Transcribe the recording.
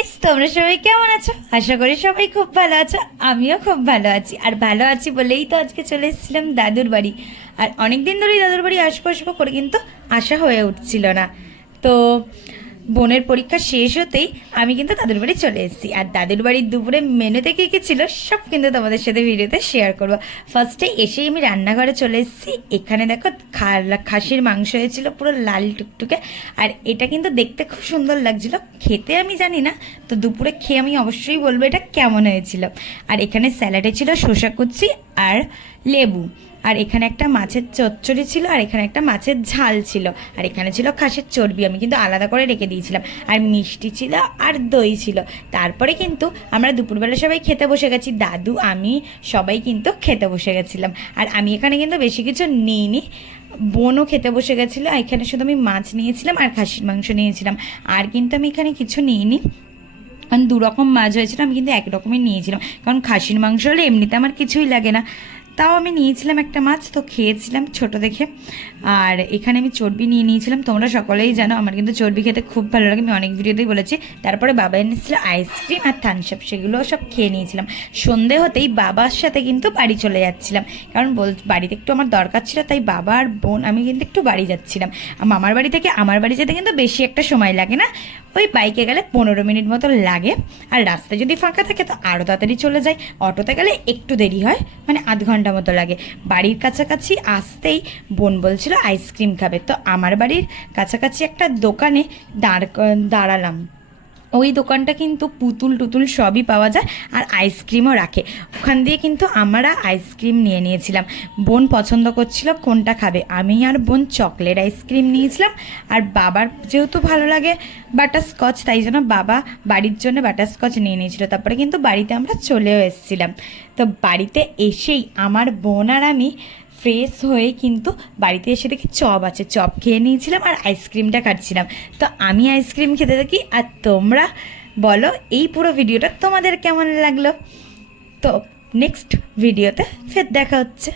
Guys তোমরা সবাই কেমন আছো? আশা করি সবাই খুব ভালো আছো। আমিও খুব ভালো আছি। আর ভালো আছি বলেই তো আজকে চলে এসেছিলাম দাদুর বাড়ি। আর অনেক দিন ধরেই দাদুর বাড়ি আসব আসব করে কিন্তু আশা হয়ে উঠছিল না। তো বোনের পরীক্ষা শেষ হতেই আমি কিন্তু দাদুর বাড়ি চলে এসেছি। আর দাদুর বাড়ির দুপুরে মেনুতে কী কী ছিল, সব কিন্তু তোমাদের সাথে ভিডিওতে শেয়ার করব। ফার্স্টে এসেই আমি রান্নাঘরে চলে এসেছি। এখানে দেখো খাসির মাংস হয়েছিল পুরো লাল টুকটুকে। আর এটা কিন্তু দেখতে খুব সুন্দর লাগছিল। খেতে আমি জানি না, তো দুপুরে খেয়ে আমি অবশ্যই বলব এটা কেমন হয়েছিল। আর এখানে স্যালাডে ছিল শসা কুচি আর লেবু। আর এখানে একটা মাছের চচ্চড়ি ছিল আর এখানে একটা মাছের ঝাল ছিল। আর এখানে ছিল খাসের চর্বি। আমি কিন্তু আলাদা করে রেখে দিয়েছিলাম। আর মিষ্টি ছিল আর দই ছিল। তারপরে কিন্তু আমরা দুপুরবেলা সবাই খেতে বসে গেছি। দাদু, আমি সবাই কিন্তু খেতে বসে গেছিলাম। আর আমি এখানে কিন্তু বেশি কিছু নিইনি। বোনও খেতে বসে গেছিল। এখানে শুধু আমি মাছ নিয়েছিলাম আর খাসির মাংস নিয়েছিলাম। আর কিন্তু আমি এখানে কিছু নিইনি। কারণ দু রকম মাছ হয়েছিল, আমি কিন্তু এক রকমই নিয়েছিলাম। কারণ খাসির মাংস হলে এমনিতে আমার কিছুই লাগে না। তাও আমি নিয়েছিলাম একটা মাছ, তো খেয়েছিলাম ছোট দেখে। আর এখানে আমি চর্বি নিয়ে নিয়েছিলাম, তোমরা সকলেই জানো, আমার কিন্তু চর্বি খেতে খুব ভালো লাগে, আমি অনেক ভিডিওতেই বলেছি। তারপরে বাবা এনেছিল আইসক্রিম আর থানসাপ সেগুলো সব খেয়ে নিয়েছিলাম। সন্ধে হতেই বাবার সাথে কিন্তু বাড়ি চলে যাচ্ছিলাম, কারণ বল, বাড়িতে একটু আমার দরকার ছিল, তাই বাবা আর বোন, আমি কিন্তু একটু বাড়ি যাচ্ছিলাম। মামার বাড়ি থেকে আমার বাড়ি যেতে কিন্তু বেশি একটা সময় লাগে না, ওই বাইকে গেলে পনেরো মিনিট মতো লাগে। আর রাস্তায় যদি ফাঁকা থাকে, তো আরও তাড়াতাড়ি চলে যায়, অটোতে গেলে একটু দেরি হয় মানে আধ ঘণ্টা মতো লাগে। বাড়ির কাছাকাছি আসতেই বোন বলছিল, আইসক্রিম খাবে। তো আমার বাড়ির কাছাকাছি একটা দোকানে দাঁড় দাঁড়ালাম। ওই দোকানটা কিন্তু পুতুল টুতুল সবই পাওয়া যায় আর আইসক্রিমও রাখে। ওখান দিয়ে কিন্তু আমরা আইসক্রিম নিয়ে নিয়েছিলাম। বোন পছন্দ করছিল কোনটা খাবে? আমি আর বোন চকলেট আইসক্রিম নিয়েছিলাম। আর বাবার যেহেতু ভালো লাগে বাটারস্কচ, তাই জন্য বাবা বাড়ির জন্য বাটারস্কচ নিয়ে নিয়েছিল। তারপরে কিন্তু বাড়িতে আমরা চলেও এসেছিলাম। তো বাড়িতে এসেই আমার বোন আর আমি ফ্রেশ হয়ে কিন্তু বাড়িতে এসে দেখি চপ আছে। চপ খেয়ে নিয়েছিলাম আর আইসক্রিমটা কাটছিলাম। তো আমি আইসক্রিম খেতে থাকি আর তোমরা বলো এই পুরো ভিডিওটা তোমাদের কেমন লাগল? তো নেক্সট ভিডিওতে ফের দেখা হচ্ছে।